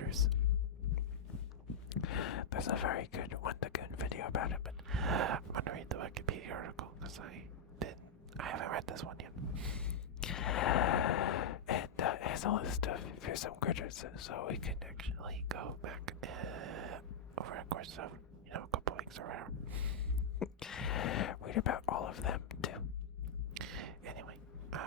Critters. There's a very good One Lagoon video about it, but I'm gonna read the Wikipedia article because I haven't read this one yet. And it has a list of fearsome critters, so we can actually go back over the course of a couple weeks or whatever. Read about all of them too. Anyway,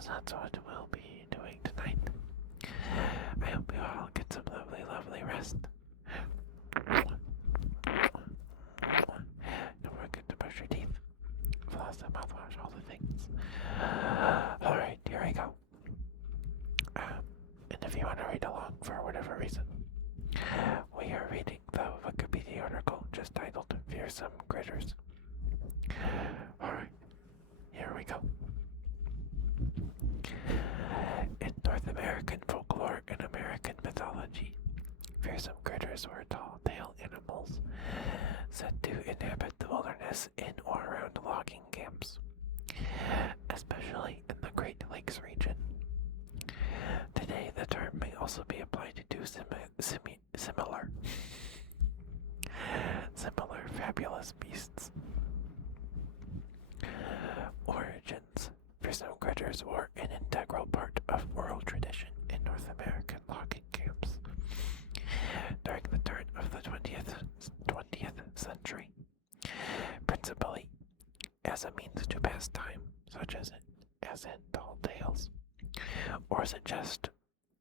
so that's what we'll be doing tonight. I hope you all get some lovely, lovely rest. Don't forget to brush your teeth, floss and mouthwash, all the things. Alright, here I go. And if you want to read along for whatever reason, we are reading the Wikipedia article just titled Fearsome Critters. Alright, here we go. In North American folklore and American mythology, fearsome critters were tall-tale animals said to inhabit the wilderness in or around logging camps, especially in the Great Lakes region. Today, the term may also be applied to similar fabulous beasts. Origins. Fearsome critters were an integral part of oral tradition in North American logging camps during the turn of the 20th century, principally as a means to pass time, such as in tall tales, or as a jest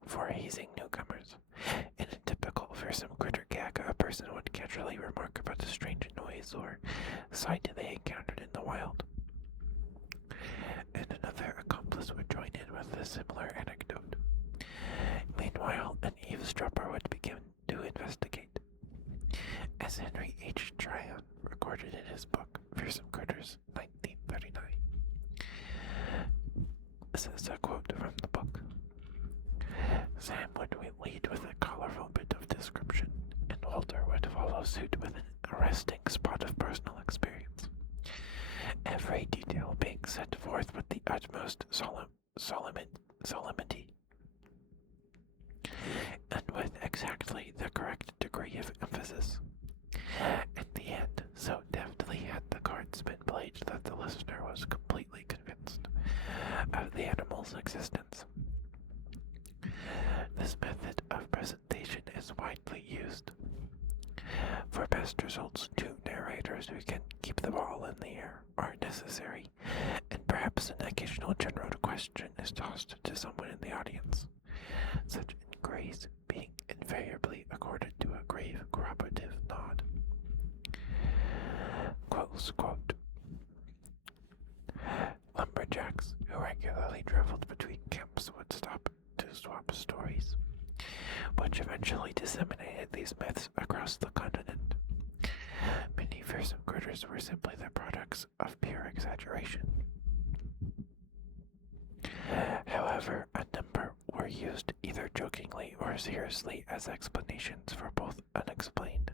for hazing newcomers. In a typical fearsome critter gag, a person would casually remark about the strange noise or sight they encountered in the wild, and another accomplice would join in with a similar anecdote. Meanwhile, an eavesdropper would begin to investigate. As Henry H. Tryon recorded in his book, Fearsome Critters, 1939. This is a quote from the book. Sam would lead with a colorful bit of description, and Walter would follow suit with an arresting spot of personal experience, every detail being set forth with the utmost solemnity, and with exactly the correct degree of emphasis. At the end, so deftly had the cards been played that the listener was completely convinced of the animal's existence. This method of presentation is widely used. For best results, two narrators who can keep the ball in the air are necessary, and perhaps an occasional general question is tossed to someone in the audience, such grace being invariably accorded to a grave corroborative nod. Close quote. Lumberjacks who regularly traveled between camps would stop to swap stories, which eventually disseminated these myths across the continent. Many fearsome critters were simply the products of pure exaggeration. However, a number were used either jokingly or seriously as explanations for both unexplained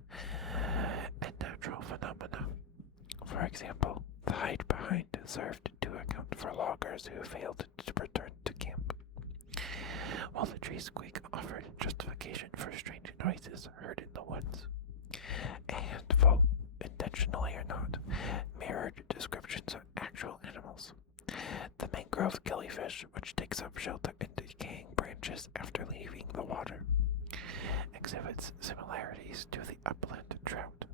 and natural phenomena. For example, the hide behind served to account for loggers who failed to return to camp, while the tree squeak offered justification for strange noises heard in the woods. A handful, intentionally or not, mirrored descriptions of actual animals. The mangrove killifish, which takes up shelter in decaying branches after leaving the water, exhibits similarities to the upland trout,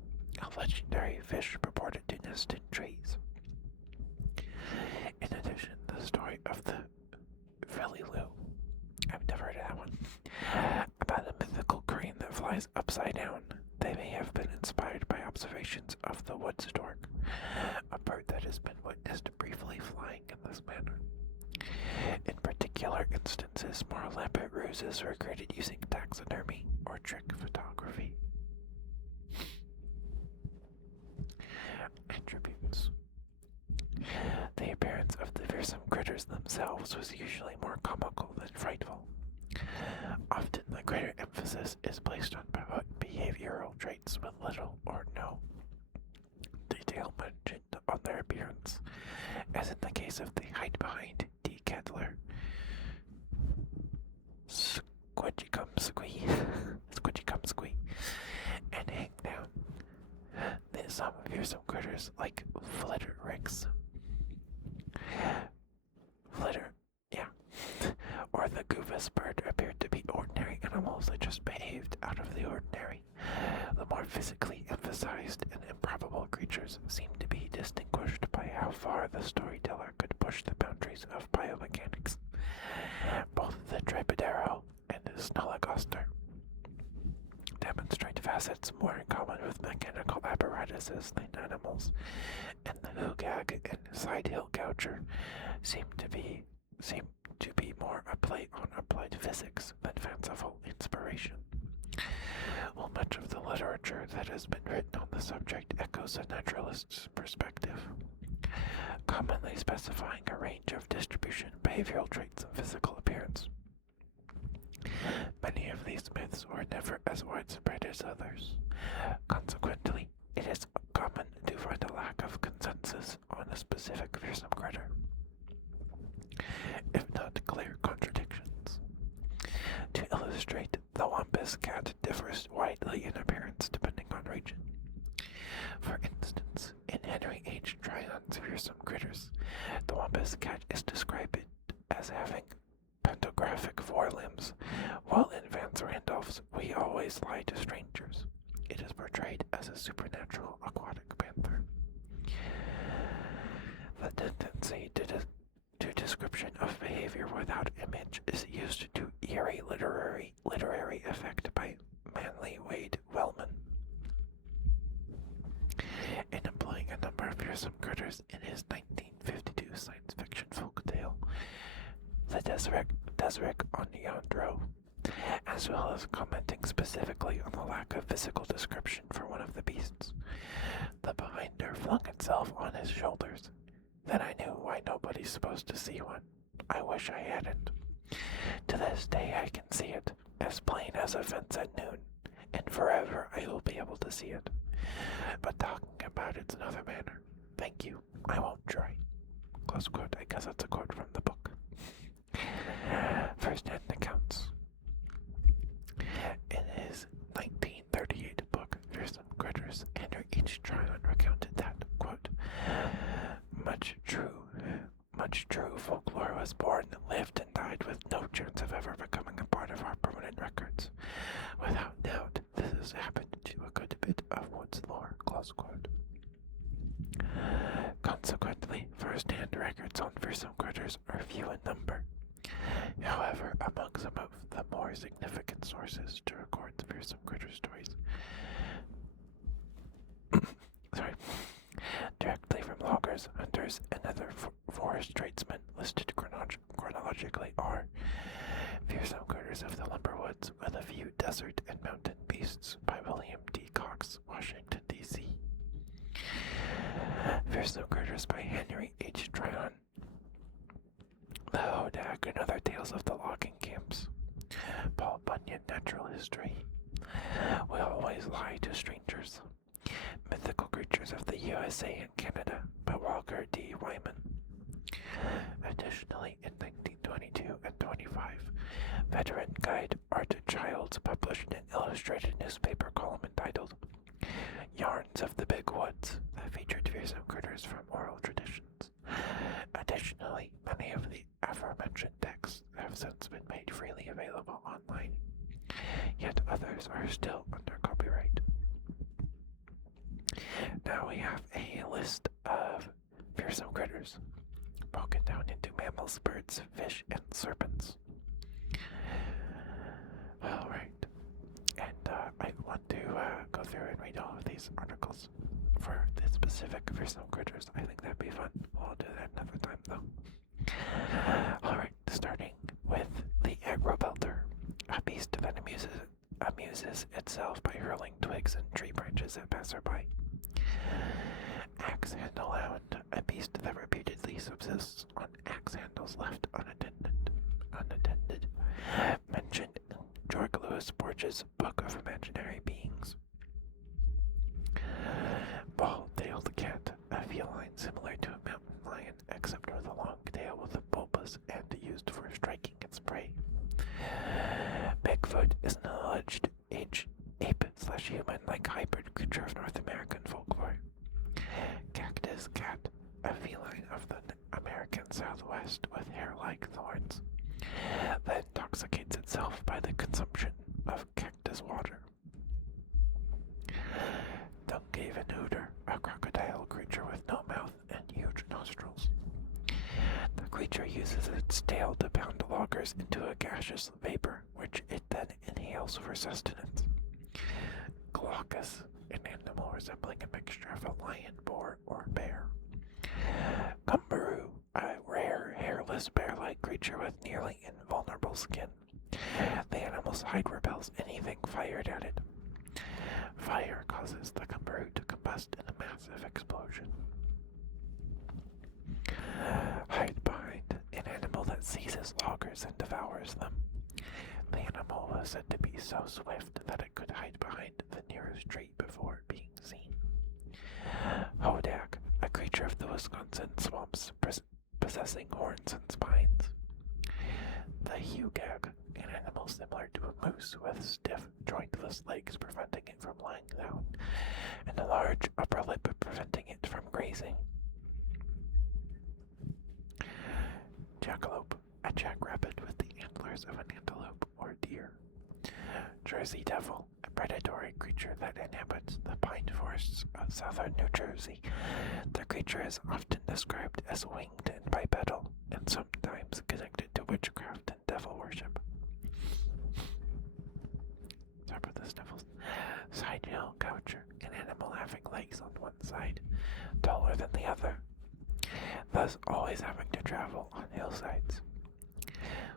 a legendary fish purported to nest in trees. In addition, the story of the Lou, I've never heard of that one, about a mythical crane that flies upside down. They may have been inspired by observations of the wood stork, a bird that has been witnessed briefly flying in this manner. In particular instances, more elaborate ruses were created using taxidermy or trick photography. Attributes. The appearance of the fearsome critters themselves was usually more comical than frightful. Often the greater emphasis is placed on behavioral traits with little or no detail mentioned on their appearance, as in the case of the hide-behind decattler, Squidgicum creatures like flitterics, or the goofus bird appeared to be ordinary animals that just behaved out of the ordinary. The more physically emphasized and improbable creatures seem to be distinguished by how far the storyteller could push the boundaries of biomechanics. Both the Tripodero and the Snolligoster demonstrate facets more in common with mechanical apparatuses than animals, and the Hugag and Sidehill Gouger seem to be more a play on applied physics than fanciful inspiration. While much of the literature that has been written on the subject echoes a naturalist's perspective, commonly specifying a range of distribution, behavioral traits, and physical appearance, many of these myths were never as widespread as others. Consequently, it is common to find a lack of consensus on a specific fearsome critter, if not clear contradictions. To illustrate, the Wampus cat differs widely in appearance depending on region. For instance, in Henry H. Tryon's Fearsome Critters, the Wampus cat is described as having pantographic forelimbs, while in Vance Randolph's We Always Lie to Strangers, it is portrayed as a supernatural aquatic panther. The tendency to description of behavior without image is used to eerie literary effect by Manly Wade Wellman. In employing a number of fearsome critters in his 1952 science fiction folk tale, The Desric on Yondro, as well as commenting specifically on the lack of physical description for one of the beasts, the behinder flung itself on his shoulders. Then I knew why nobody's supposed to see one. I wish I hadn't. To this day I can see it, as plain as a fence at noon, and forever I will be able to see it. But talking about it's another matter. Thank you, I won't try. Close quote. I guess that's a quote from the book. First-hand accounts. In his 1938 book, Fearsome Critters, Henry H. Tryon recounted that, quote, Much true folklore was born, lived, and died with no chance of ever becoming a part of our permanent records. Without doubt, this has happened to a good bit of woods lore, close quote. Consequently, first-hand records on Fearsome Critters are few in number. However, among some of the more significant sources to record the Fearsome Critter stories, directly from loggers, hunters, and other forest tradesmen listed chronologically are Fearsome Critters of the Lumberwoods with a Few Desert and Mountain Beasts by William D. Cox, Washington, D.C. Fearsome Critters by Henry H. Tryon, The Hodag and Other Tales of the Logging Camps, Paul Bunyan, Natural History, We Always Lie to Strangers, Mythical Creatures of the USA and Canada by Walker D. Wyman. Additionally, in 1922 and 25, Veteran Guide Art Childs published an illustrated newspaper column entitled Yarns of the Big Woods that featured fearsome critters from oral traditions. Additionally, many of the aforementioned texts have since been made freely available online, yet others are still under copyright. Now we have a list of fearsome critters, broken down into mammals, birds, fish, and serpents. Alright, and I want to go through and read all of these articles for the specific fearsome critters. I think that'd be fun. We'll do that another time, though. Alright, starting with the Agrobelter, a beast that amuses itself by hurling twigs and tree branches at passerby. Axe Handle Hound, a beast that reputedly subsists on axe handles left unattended. Mentioned in George Lewis Borges' Book of Imaginary Beings. Bald-tailed cat, a feline similar to a mountain lion, except with a long tail with a bulbous end used for striking its prey. Bigfoot is an alleged ape/human-like hybrid creature of North American folklore. Cactus cat, a feline of the American Southwest with hair like thorns, that intoxicates itself by the consumption of cactus water. Dungaven hooter, a crocodile creature with no mouth and huge nostrils. The creature uses its tail to pound loggers into a gaseous vapor, which it then inhales for sustenance. Glaucus, an animal resembling a mixture of a lion, boar, or bear. Gumbaroo, a rare, hairless, bear-like creature with nearly invulnerable skin. The animal's hide repels anything fired at it. Fire causes the gumbaroo to combust in a massive explosion. Hide behind, an animal that seizes loggers and devours them. The animal was said to be so swift that it could hide behind the nearest tree before being seen. Hodag, a creature of the Wisconsin swamps possessing horns and spines. The Hugag, an animal similar to a moose with stiff, jointless legs preventing it from lying down, and a large upper lip preventing it from grazing. Jackalope, a jackrabbit with the antlers of an antelope or deer. Jersey devil, a predatory creature that inhabits the pine forests of southern New Jersey. The creature is often described as winged and bipedal, and sometimes connected to witchcraft and devil worship. Sorry about the sniffles. Side-hill gouger, an animal having legs on one side, taller than the other, thus always having to travel on hillsides.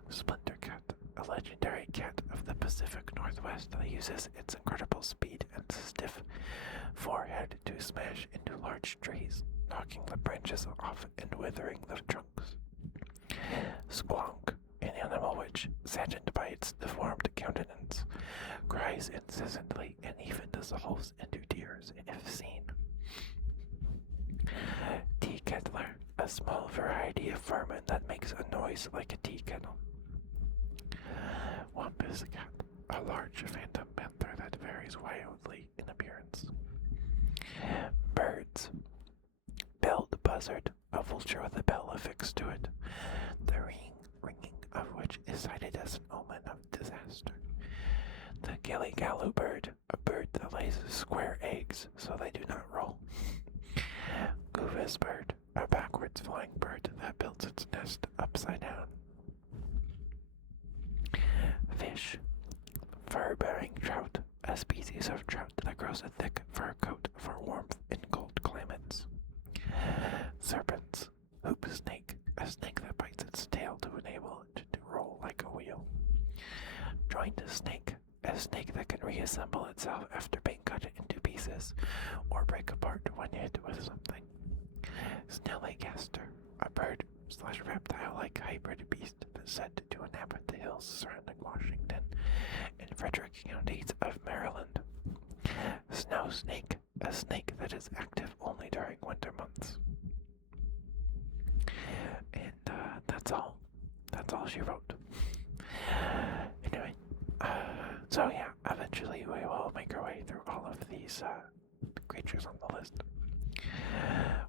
Splinter cat, a legendary cat of the Pacific Northwest that uses its incredible speed and stiff forehead to smash into large trees, knocking the branches off and withering the trunks. Squonk, an animal which, saddened by its deformed countenance, cries incessantly and even dissolves into tears if seen. Tea kettler, a small variety of vermin that makes a noise like a tea kettle. Wampus cat, a large phantom panther that varies wildly in appearance. Birds. Belled buzzard, a vulture with a bell affixed to it, the ringing of which is cited as an omen of disaster. The gilly-galoo bird, a bird that lays square eggs so they do not roll. Goofus bird, a backwards flying bird that builds its nest upside down. Fish. Fur-bearing trout, a species of trout that grows a thick fur coat for warmth in cold climates. Serpents. Hoop snake, a snake that bites its tail to enable it to roll like a wheel. Joint snake, a snake that can reassemble itself after being cut into pieces or break apart when hit with something. Snallygaster, a bird/reptile-like hybrid beast that's said to inhabit the hills surrounding Washington and Frederick counties of Maryland. Snow snake, a snake that is active only during winter months. And that's all. That's all she wrote. Anyway, so yeah, eventually we will make our way through all of these creatures on the list.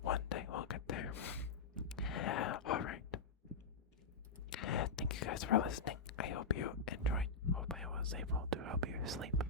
One day we'll get there. Alright. Thank you guys for listening. I hope you enjoyed. Hope I was able to help you sleep.